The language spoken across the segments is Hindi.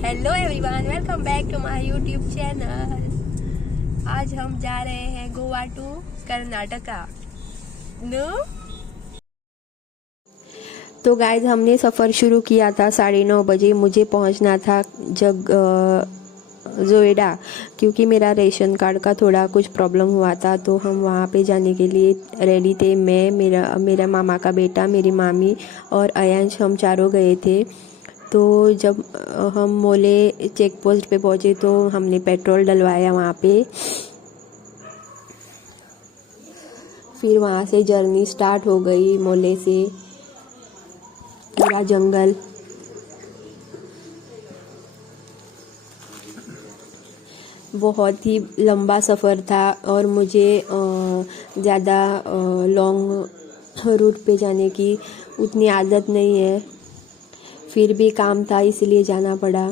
Hello everyone, welcome back to my YouTube channel. आज हम जा रहे हैं गोवा टू कर्नाटका। नो तो गाइज हमने सफ़र शुरू किया था 9:30 बजे। मुझे पहुंचना था जोएडा, क्योंकि मेरा रेशन कार्ड का थोड़ा कुछ प्रॉब्लम हुआ था। तो हम वहाँ पे जाने के लिए रेडी थे। मैं, मेरा मामा का बेटा, मेरी मामी और अयांश, हम चारों गए थे। तो जब हम मोले चेक पोस्ट पे पहुँचे तो हमने पेट्रोल डलवाया वहाँ पे। फिर वहाँ से जर्नी स्टार्ट हो गई। मोले से पूरा जंगल, बहुत ही लंबा सफ़र था और मुझे ज़्यादा लॉन्ग रूट पे जाने की उतनी आदत नहीं है। फिर भी काम था इसलिए जाना पड़ा।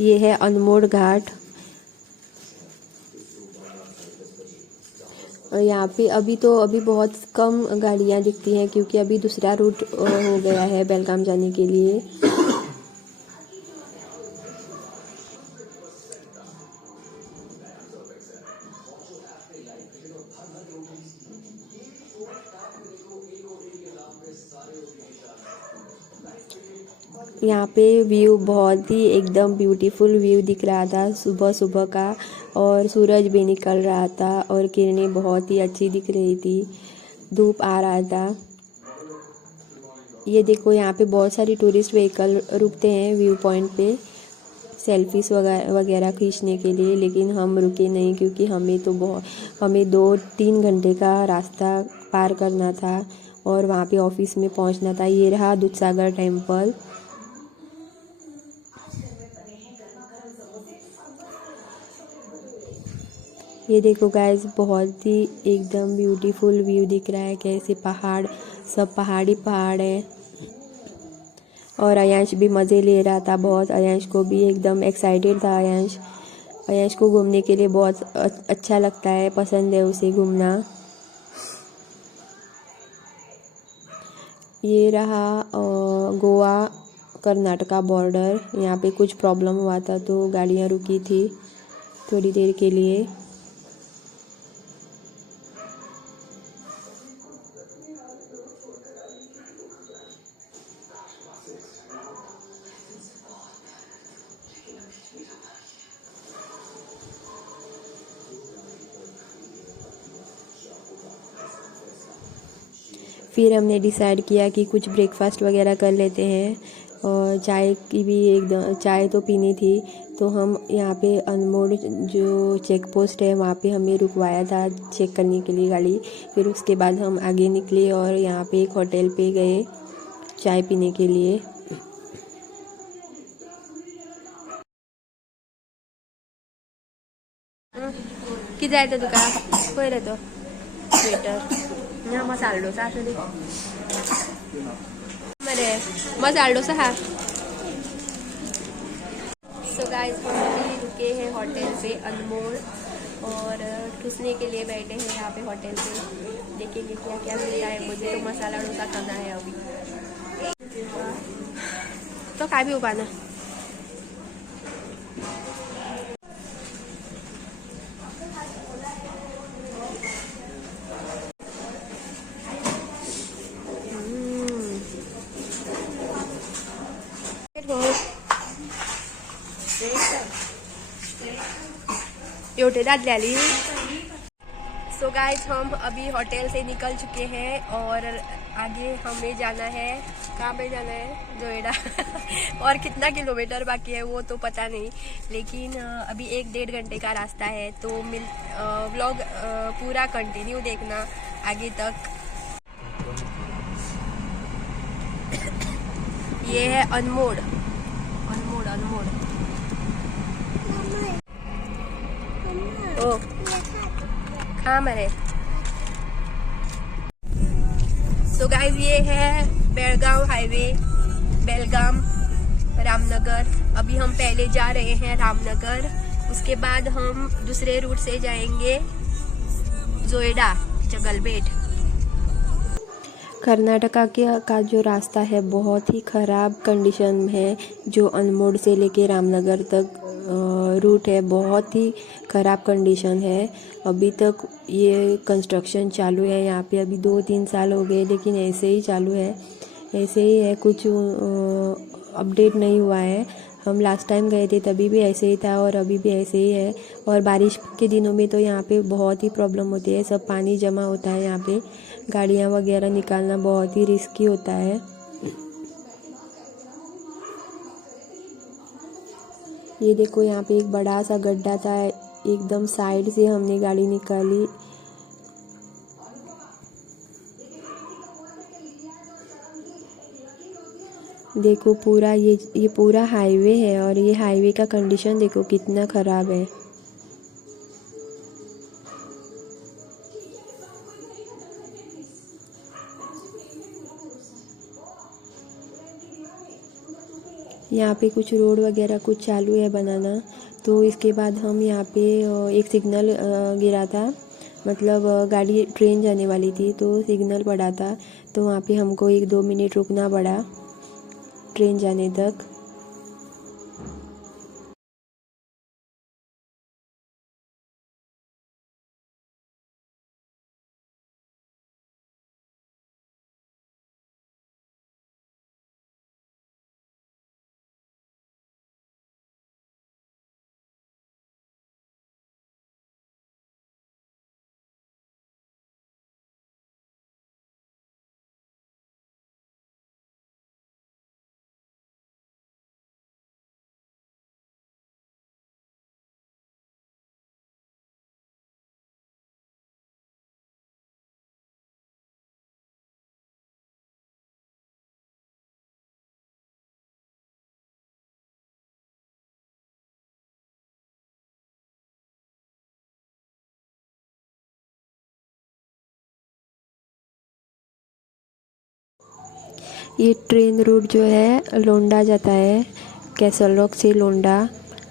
ये है अनमोड़ घाट। यहाँ पे अभी बहुत कम गाड़ियाँ दिखती हैं, क्योंकि अभी दूसरा रूट हो गया है बेलगाम जाने के लिए। यहाँ पे व्यू बहुत ही एकदम ब्यूटीफुल व्यू दिख रहा था सुबह सुबह का, और सूरज भी निकल रहा था और किरणें बहुत ही अच्छी दिख रही थी। धूप आ रहा था। ये देखो, यहाँ पे बहुत सारी टूरिस्ट व्हीकल रुकते हैं व्यू पॉइंट पे सेल्फीज वगैरह खींचने के लिए, लेकिन हम रुके नहीं, क्योंकि हमें 2-3 घंटे का रास्ता पार करना था और वहाँ पे ऑफिस में पहुँचना था। ये रहा दूधसागर टेम्पल। ये देखो गाइस, बहुत ही एकदम ब्यूटीफुल व्यू दिख रहा है। कैसे पहाड़, सब पहाड़ है। और अयांश भी मज़े ले रहा था बहुत। अयांश को भी एकदम एक्साइटेड था। अयांश को घूमने के लिए बहुत अच्छा लगता है, पसंद है उसे घूमना। ये रहा गोवा कर्नाटका बॉर्डर। यहाँ पे कुछ प्रॉब्लम हुआ था तो गाड़ियाँ रुकी थी थोड़ी देर के लिए। फिर हमने डिसाइड किया कि कुछ ब्रेकफास्ट वगैरह कर लेते हैं, और चाय की भी एकदम चाय तो पीनी थी। तो हम यहाँ पे अनमोड़ जो चेक पोस्ट है वहाँ पे हमें रुकवाया था चेक करने के लिए गाड़ी। फिर उसके बाद हम आगे निकले और यहाँ पे एक होटल पे गए चाय पीने के लिए। किती जायचं तुका पहिले तो स्वेटर ना मसाला डोसा असं दे मरे मसाला डोसा हा। सो गाइस, हम अभी रुके हैं होटल पे अनमोल और ठूसने के लिए बैठे हैं यहाँ पे होटल पे। देखेंगे क्या क्या मिलता है। मुझे तो मसाला डोसा खाना है अभी। तो काय भी उपाना योटे दादल्याली। सो गाइस, हम अभी होटल से निकल चुके हैं और आगे हमें जाना है। कहाँ पे जाना है? जोएडा। और कितना किलोमीटर बाकी है वो तो पता नहीं, लेकिन अभी 1-1.5 घंटे का रास्ता है। तो व्लॉग पूरा कंटिन्यू देखना आगे तक। ये है अनमोड़। ओ हाँ मरे। सो गाइस, ये है बेलगाम हाईवे, बेलगाम रामनगर। अभी हम पहले जा रहे हैं रामनगर, उसके बाद हम दूसरे रूट से जाएंगे जोएडा जगलबेट। कर्नाटका का जो रास्ता है बहुत ही ख़राब कंडीशन में है। जो अनमोड से लेके रामनगर तक रूट है, बहुत ही ख़राब कंडीशन है। अभी तक ये कंस्ट्रक्शन चालू है यहाँ पे, अभी 2-3 साल हो गए, लेकिन ऐसे ही चालू है, ऐसे ही है, कुछ अपडेट नहीं हुआ है। हम लास्ट टाइम गए थे तभी भी ऐसे ही था और अभी भी ऐसे ही है। और बारिश के दिनों में तो यहाँ पे बहुत ही प्रॉब्लम होती है, सब पानी जमा होता है यहाँ पे, गाड़ियाँ वगैरह निकालना बहुत ही रिस्की होता है। ये देखो यहाँ पे एक बड़ा सा गड्ढा था, एकदम साइड से हमने गाड़ी निकाली। देखो पूरा ये पूरा हाईवे है और ये हाईवे का कंडीशन देखो कितना ख़राब है। यहाँ पे कुछ रोड वगैरह कुछ चालू है बनाना। तो इसके बाद हम यहाँ पे एक सिग्नल गिरा था, मतलब गाड़ी ट्रेन जाने वाली थी तो सिग्नल पड़ा था, तो वहाँ पे हमको 1-2 मिनट रुकना पड़ा ट्रेन जाने तक। ये ट्रेन रूट जो है लोंडा जाता है, कैसल रॉक से लोंडा,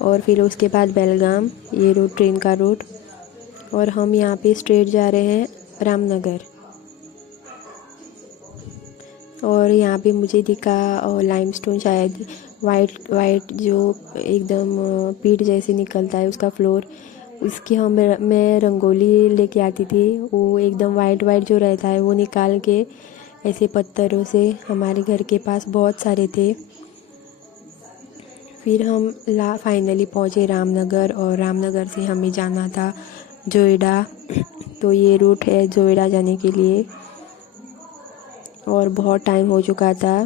और फिर उसके बाद बेलगाम, ये रूट ट्रेन का रूट। और हम यहाँ पे स्ट्रेट जा रहे हैं रामनगर। और यहाँ पे मुझे दिखा लाइमस्टोन, शायद वाइट जो एकदम पीठ जैसे निकलता है उसका फ्लोर, उसकी मैं रंगोली लेके आती थी, वो एकदम वाइट जो रहता है वो निकाल के ऐसे पत्थरों से हमारे घर के पास बहुत सारे थे। फिर हम फाइनली पहुँचे रामनगर, और रामनगर से हमें जाना था जोएडा। तो ये रूट है जोएडा जाने के लिए, और बहुत टाइम हो चुका था।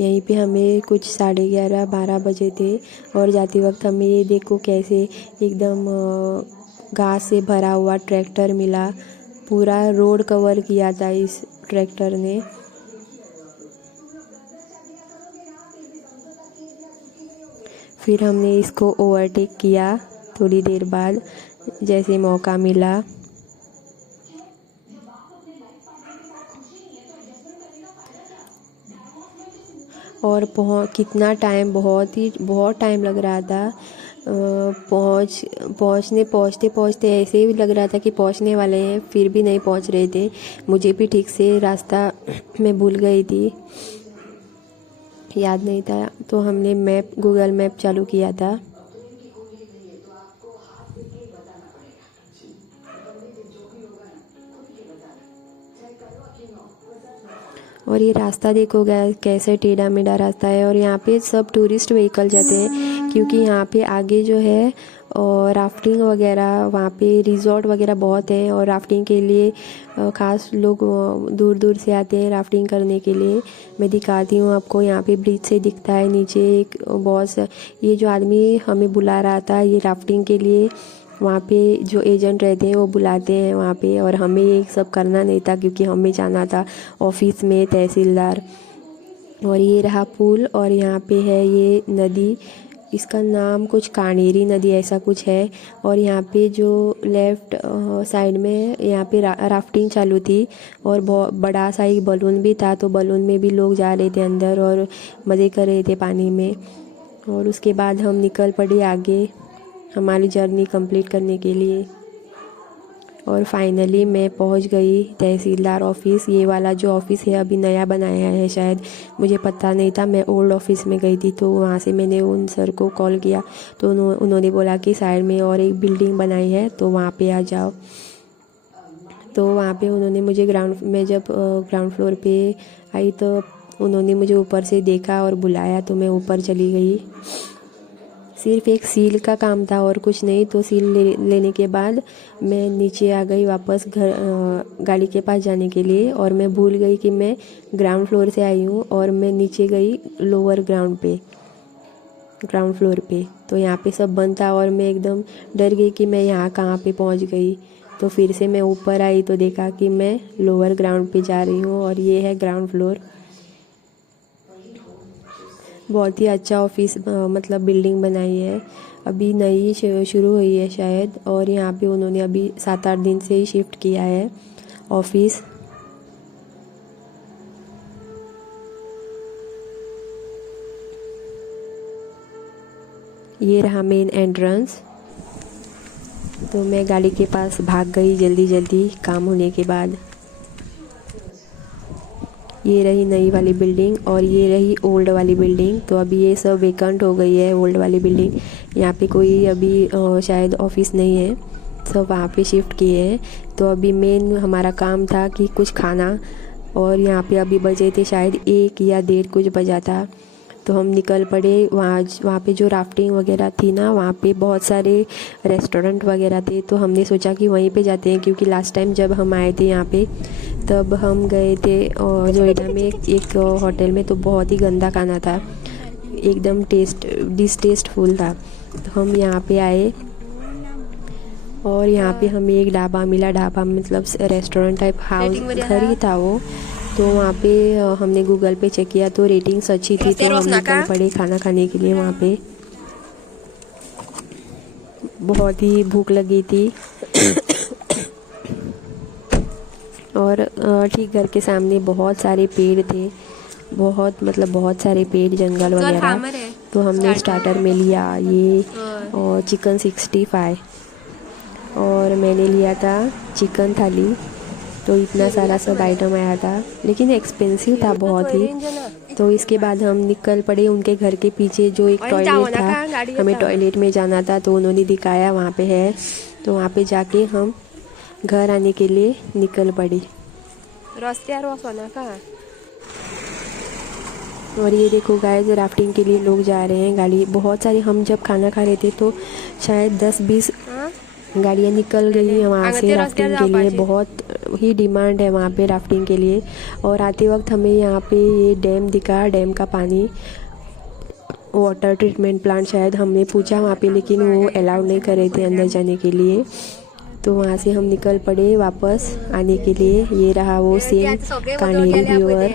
यहीं पे हमें कुछ 11:30-12 बजे थे, और जाते वक्त हमें ये देखो कैसे एकदम घास से भरा हुआ ट्रैक्टर मिला। पूरा रोड कवर किया था इस ट्रैक्टर ने। फिर हमने इसको ओवरटेक किया थोड़ी देर बाद, जैसे मौका मिला। और कितना टाइम, बहुत टाइम लग रहा था। पहुँचते ऐसे ही लग रहा था कि पहुँचने वाले हैं, फिर भी नहीं पहुँच रहे थे। मुझे भी ठीक से रास्ता मैं भूल गई थी, याद नहीं था, तो हमने गूगल मैप चालू किया था। और ये रास्ता देखो कैसे टेढ़ा मेढ़ा रास्ता है, और यहाँ पे सब टूरिस्ट व्हीकल जाते हैं, क्योंकि यहाँ पे आगे जो है और राफ्टिंग वगैरह, वहाँ पे रिजॉर्ट वगैरह बहुत है, और राफ्टिंग के लिए ख़ास लोग दूर दूर से आते हैं राफ्टिंग करने के लिए। मैं दिखाती हूँ आपको, यहाँ पे ब्रिज से दिखता है नीचे एक बॉस, ये जो आदमी हमें बुला रहा था ये राफ्टिंग के लिए, वहाँ पे जो एजेंट रहते हैं वो बुलाते हैं वहाँ पे, और हमें ये सब करना नहीं था क्योंकि हमें जाना था ऑफिस में, तहसीलदार। और ये रहा पुल, और यहाँ पे है ये नदी, इसका नाम कुछ कानेरी नदी ऐसा कुछ है। और यहाँ पे जो लेफ़्ट साइड में यहाँ पे राफ्टिंग चालू थी, और बहुत बड़ा सा एक बलून भी था, तो बलून में भी लोग जा रहे थे अंदर और मज़े कर रहे थे पानी में। और उसके बाद हम निकल पड़े आगे हमारी जर्नी कंप्लीट करने के लिए। और फाइनली मैं पहुंच गई तहसीलदार ऑफिस। ये वाला जो ऑफ़िस है अभी नया बनाया है शायद, मुझे पता नहीं था। मैं ओल्ड ऑफिस में गई थी तो वहाँ से मैंने उन सर को कॉल किया तो उन्होंने बोला कि साइड में और एक बिल्डिंग बनाई है तो वहाँ पे आ जाओ। तो वहाँ पे उन्होंने मुझे मैं जब ग्राउंड फ्लोर पे आई तो उन्होंने मुझे ऊपर से देखा और बुलाया तो मैं ऊपर चली गई। सिर्फ एक सील का काम था और कुछ नहीं। तो सील लेने के बाद मैं नीचे आ गई वापस गाड़ी के पास जाने के लिए, और मैं भूल गई कि मैं ग्राउंड फ्लोर से आई हूँ और मैं नीचे गई लोअर ग्राउंड फ्लोर पे। तो यहाँ पे सब बंद था और मैं एकदम डर गई कि मैं यहाँ कहाँ पे पहुँच गई। तो फिर से मैं ऊपर आई तो देखा कि मैं लोअर ग्राउंड पे जा रही हूँ और ये है ग्राउंड फ्लोर। बहुत ही अच्छा ऑफिस मतलब बिल्डिंग बनाई है, अभी नई शुरू हुई है शायद, और यहाँ पे उन्होंने अभी 7-8 दिन से ही शिफ्ट किया है ऑफिस। ये रहा मेन एंट्रेंस। तो मैं गाड़ी के पास भाग गई जल्दी काम होने के बाद। ये रही नई वाली बिल्डिंग और ये रही ओल्ड वाली बिल्डिंग। तो अभी ये सब वेकेंट हो गई है ओल्ड वाली बिल्डिंग। यहाँ पे कोई अभी शायद ऑफिस नहीं है, सब वहाँ पे शिफ्ट किए हैं। तो अभी मेन हमारा काम था कि कुछ खाना, और यहाँ पे अभी बजे थे शायद 1 या 1:30 कुछ बजा था। तो हम निकल पड़े। वहाँ पे जो राफ्टिंग वगैरह थी ना, वहाँ पे बहुत सारे रेस्टोरेंट वगैरह थे। तो हमने सोचा कि वहीं पे जाते हैं, क्योंकि लास्ट टाइम जब हम आए थे यहाँ पे तब हम गए थे नोएडा में एक होटल में, तो बहुत ही गंदा खाना था, एकदम डिसटेस्टफुल था। तो हम यहाँ पे आए और यहाँ पे हमें एक ढाबा मिला। ढाबा मतलब रेस्टोरेंट टाइप हाउस घर ही था वो। तो वहाँ पे हमने गूगल पे चेक किया तो रेटिंग्स अच्छी थी, तो हम निकल पड़े खाना खाने के लिए। वहाँ पे बहुत ही भूख लगी थी और ठीक घर के सामने बहुत सारे पेड़ थे, बहुत सारे पेड़, जंगल वगैरह। तो हमने स्टार्टर में लिया ये और चिकन 65 और मैंने लिया था चिकन थाली। तो इतना सारा सब आइटम आया था, लेकिन एक्सपेंसिव था बहुत ही। तो इसके बाद हम निकल पड़े उनके घर के पीछे जो एक टॉयलेट था, हमें टॉयलेट में जाना था तो उन्होंने दिखाया वहाँ पे है। तो वहाँ पे जाके हम घर आने के लिए निकल पड़े। और ये देखो गाइस, राफ्टिंग के लिए लोग जा रहे हैं, गाड़ी बहुत सारी। हम जब खाना खा रहे थे तो शायद 10-20 गाड़ियाँ निकल गई हैं वहाँ से राफ्टिंग के लिए। बहुत ही डिमांड है वहाँ पे राफ्टिंग के लिए। और आते वक्त हमें यहाँ पे ये डैम दिखा, डैम का पानी, वाटर ट्रीटमेंट प्लांट शायद। हमने पूछा वहाँ पे, लेकिन वो अलाउड नहीं कर रहे थे अंदर जाने के लिए। तो वहाँ से हम निकल पड़े वापस आने के लिए। ये रहा वो सेम कानेरी व्यूअर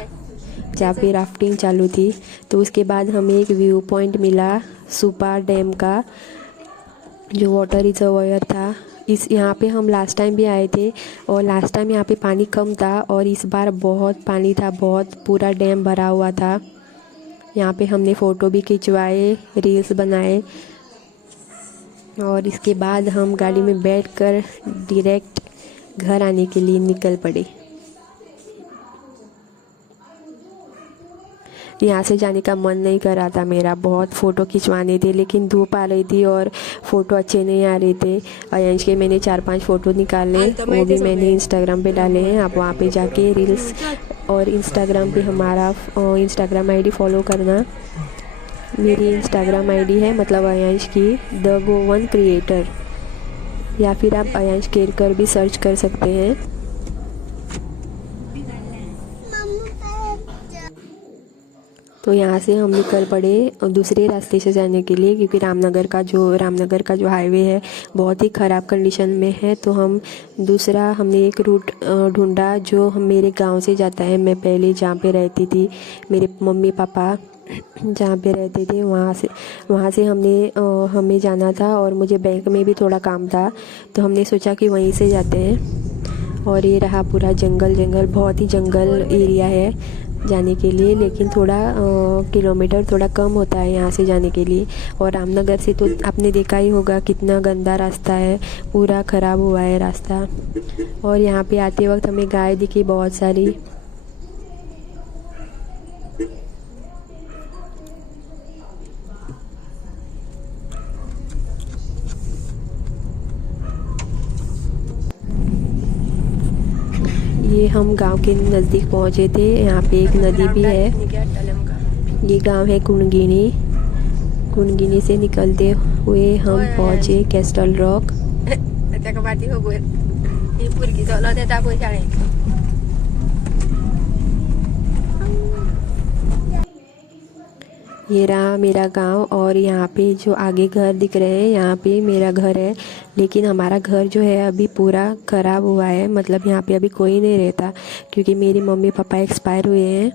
जहाँ पे राफ्टिंग चालू थी। तो उसके बाद हमें एक व्यू पॉइंट मिला सुपा डैम का, जो वाटर रिजर्वायर था। यहाँ पे हम लास्ट टाइम भी आए थे और लास्ट टाइम यहाँ पे पानी कम था और इस बार बहुत पानी था, बहुत पूरा डैम भरा हुआ था। यहाँ पे हमने फ़ोटो भी खिंचवाए, रील्स बनाए और इसके बाद हम गाड़ी में बैठकर डायरेक्ट घर आने के लिए निकल पड़े। यहाँ से जाने का मन नहीं कर रहा था मेरा, बहुत फ़ोटो खिंचवाने थे, लेकिन धूप आ रही थी और फ़ोटो अच्छे नहीं आ रहे थे। अयंश के मैंने 4-5 फ़ोटो निकाले, वो भी मैंने इंस्टाग्राम पे डाले हैं। आप वहाँ पे जाके रील्स और इंस्टाग्राम पे हमारा इंस्टाग्राम आईडी फॉलो करना। मेरी इंस्टाग्राम आईडी है मतलब अयंश की द गोवन क्रिएटर, या फिर आप अयंश केरकर भी सर्च कर सकते हैं। तो यहाँ से हम निकल पड़े दूसरे रास्ते से जाने के लिए, क्योंकि रामनगर का जो हाईवे है बहुत ही ख़राब कंडीशन में है। तो हमने एक रूट ढूंढा जो मेरे गांव से जाता है। मैं पहले जहाँ पे रहती थी, मेरे मम्मी पापा जहाँ पे रहते थे, वहाँ से हमें जाना था और मुझे बैंक में भी थोड़ा काम था। तो हमने सोचा कि वहीं से जाते हैं। और ये रहा पूरा जंगल, बहुत ही जंगल एरिया है। जाने के लिए, लेकिन थोड़ा किलोमीटर थोड़ा कम होता है यहाँ से जाने के लिए। और रामनगर से तो आपने देखा ही होगा कितना गंदा रास्ता है, पूरा ख़राब हुआ है रास्ता। और यहाँ पे आते वक्त हमें गाय दिखी बहुत सारी। ये हम गांव के नज़दीक पहुँचे थे। यहाँ पे एक नदी भी है। ये गांव है कुणगिनी। कुणगिनी से निकलते हुए हम पहुँचे कैस्टल रॉक। ये रहा मेरा गांव, और यहाँ पे जो आगे घर दिख रहे हैं यहाँ पे मेरा घर है। लेकिन हमारा घर जो है अभी पूरा ख़राब हुआ है, मतलब यहाँ पे अभी कोई नहीं रहता, क्योंकि मेरी मम्मी पापा एक्सपायर हुए हैं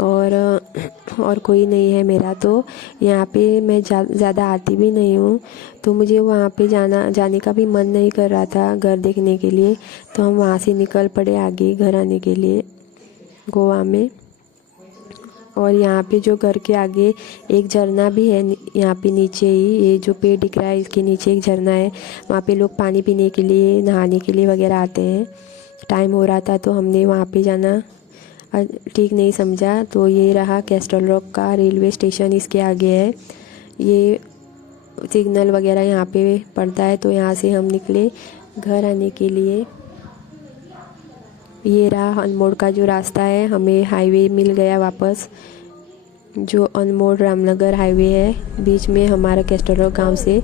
और कोई नहीं है मेरा। तो यहाँ पे मैं ज़्यादा आती भी नहीं हूँ, तो मुझे वहाँ पे जाने का भी मन नहीं कर रहा था घर देखने के लिए। तो हम वहाँ से निकल पड़े आगे घर आने के लिए गोवा में। और यहाँ पे जो घर के आगे एक झरना भी है, यहाँ पे नीचे ही ये जो पेड़ दिख रहा है इसके नीचे एक झरना है। वहाँ पे लोग पानी पीने के लिए, नहाने के लिए वगैरह आते हैं। टाइम हो रहा था तो हमने वहाँ पे जाना ठीक नहीं समझा। तो ये रहा कैस्टल रॉक का रेलवे स्टेशन, इसके आगे है। ये सिग्नल वगैरह यहाँ पे पड़ता है, तो यहाँ से हम निकले घर आने के लिए। ये रहा अनमोड़ का जो रास्ता है, हमें हाईवे मिल गया वापस, जो अनमोड़ रामनगर हाईवे है। बीच में हमारा कैस्टल रॉक गाँव से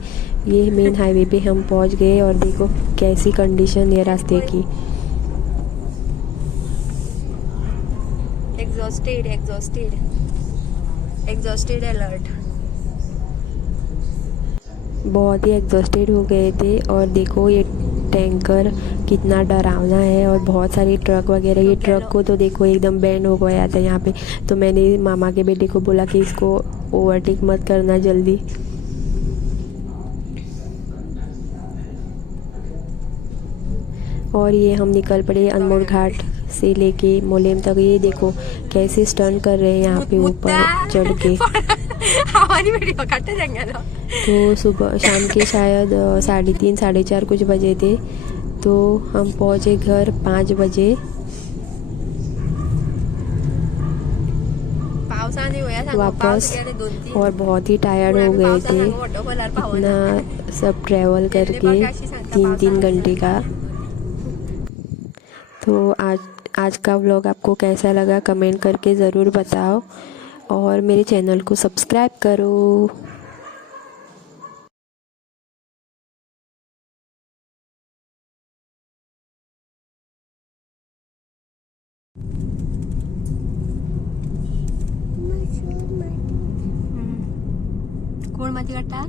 ये मेन हाईवे पे हम पहुंच गए। और देखो कैसी कंडीशन है रास्ते की। Exhausted alert. बहुत ही एग्जॉस्टेड हो गए थे। और देखो ये टैंकर कितना डरावना है, और बहुत सारी ट्रक वगैरह। ये ट्रक को तो देखो एकदम बैंड हो गया था यहाँ पे। तो मैंने मामा के बेटे को बोला कि इसको ओवरटेक मत करना जल्दी। और ये हम निकल पड़े अनमोड़ घाट से लेके मोलेम तक। ये देखो कैसे स्टंट कर रहे हैं यहाँ पे ऊपर चढ़ के। तो सुबह शाम के शायद 3:30 4:30 कुछ बजे थे। तो हम पहुँचे घर 5 बजे। वापस, और बहुत ही टायर्ड हो गए थे इतना सब ट्रैवल करके 3-3 घंटे का। तो आज का व्लॉग आपको कैसा लगा कमेंट करके ज़रूर बताओ, और मेरे चैनल को सब्सक्राइब करो। कोण माती काढता?